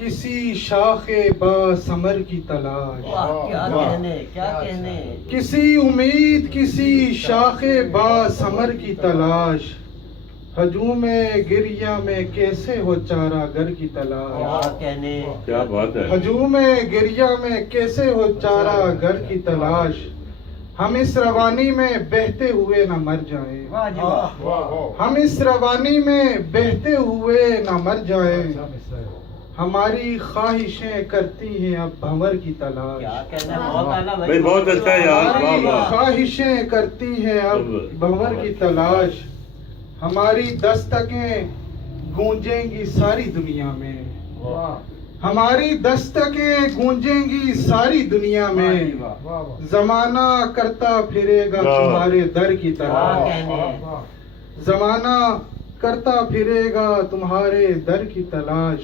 کسی شاخ با ثمر کی تلاش، کیا کہنے کیا کہنے، کسی امید کسی شاخ با ثمر کی تلاش، ہجوم گریہ میں کیسے ہو چارہ گر کی تلاش، کیا کہنے، کیا بات ہے. ہجوم گریہ میں کیسے ہو چارہ گر کی تلاش، ہم اس روانی میں بہتے ہوئے نہ مر جائیں، واہ جی واہ، ہم اس روانی میں بہتے ہوئے نہ مر جائیں، ہماری خواہشیں کرتی ہیں اب بھنور کی تلاش، کیا کہنا، بہت اعلیٰ بھائی بہت اچھا ہے یار، واہ ہماری واہ. خواہشیں کرتی ہیں اب بھنور کی تلاش، ہماری دستکیں گونجیں گی ساری دنیا میں، ہماری دستکیں گونجیں گی ساری دنیا میں، زمانہ کرتا پھرے گا تمہارے در کی کیا تلاش، کہنے، زمانہ کرتا پھرے گا تمہارے در کی تلاش،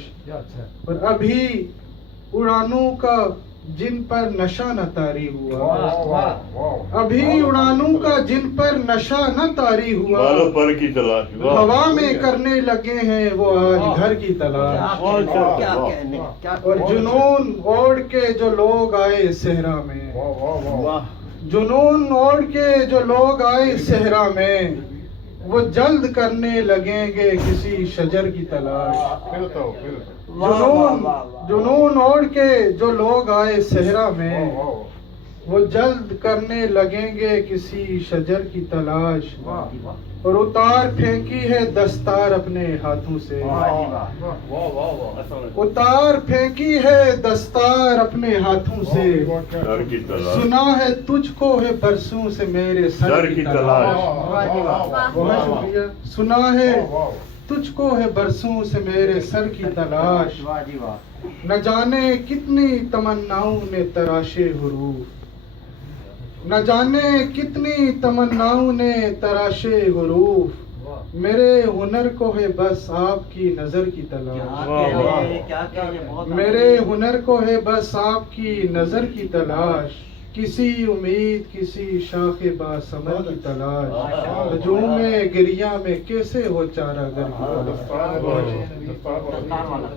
اور ابھی اڑانوں کا جن پر نشہ نہ طاری ہوا، واہ واہ، ابھی اڑانوں کا جن پر نشہ نہ طاری ہوا، بالوں پر کی تلاش. واہ. ہوا میں کرنے لگے ہیں وہ آج گھر کی تلاش، کیا کہنے، کیا اور جنون اوڑھ کے جو لوگ آئے صحرا میں، جنون اوڑھ کے جو لوگ آئے صحرا میں، وہ جلد کرنے لگیں گے کسی شجر کی تلاش، جنون اوڑھ کے جو لوگ آئے صحرا میں، وہ جلد کرنے لگیں گے کسی شجر کی تلاش، اور اتار پھینکی ہے دستار اپنے ہاتھوں سے، اتار پھینکی ہے دستار اپنے ہاتھوں سے، در کی تلاش. سنا ہے تجھ کو ہے برسوں سے میرے سر در کی کی تلاش، تلاش. بہت شکریہ، سنا ہے تجھ کو ہے برسوں سے میرے سر کی تلاش، واہ جی واہ، نہ جانے کتنی تمناؤں نے تراشے حروف، نہ جانے کتنی تمناؤں نے تراشے حروف، میرے ہنر کو ہے بس آپ کی نظر کی تلاش، کیا کہنے، بہت میرے ہنر کو ہے بس آپ کی نظر کی تلاش، کسی امید کسی شاخ با ثمر کی تلاش، ہجوم گریہ میں کیسے ہو چارہ گر کی تلاش. دستار والا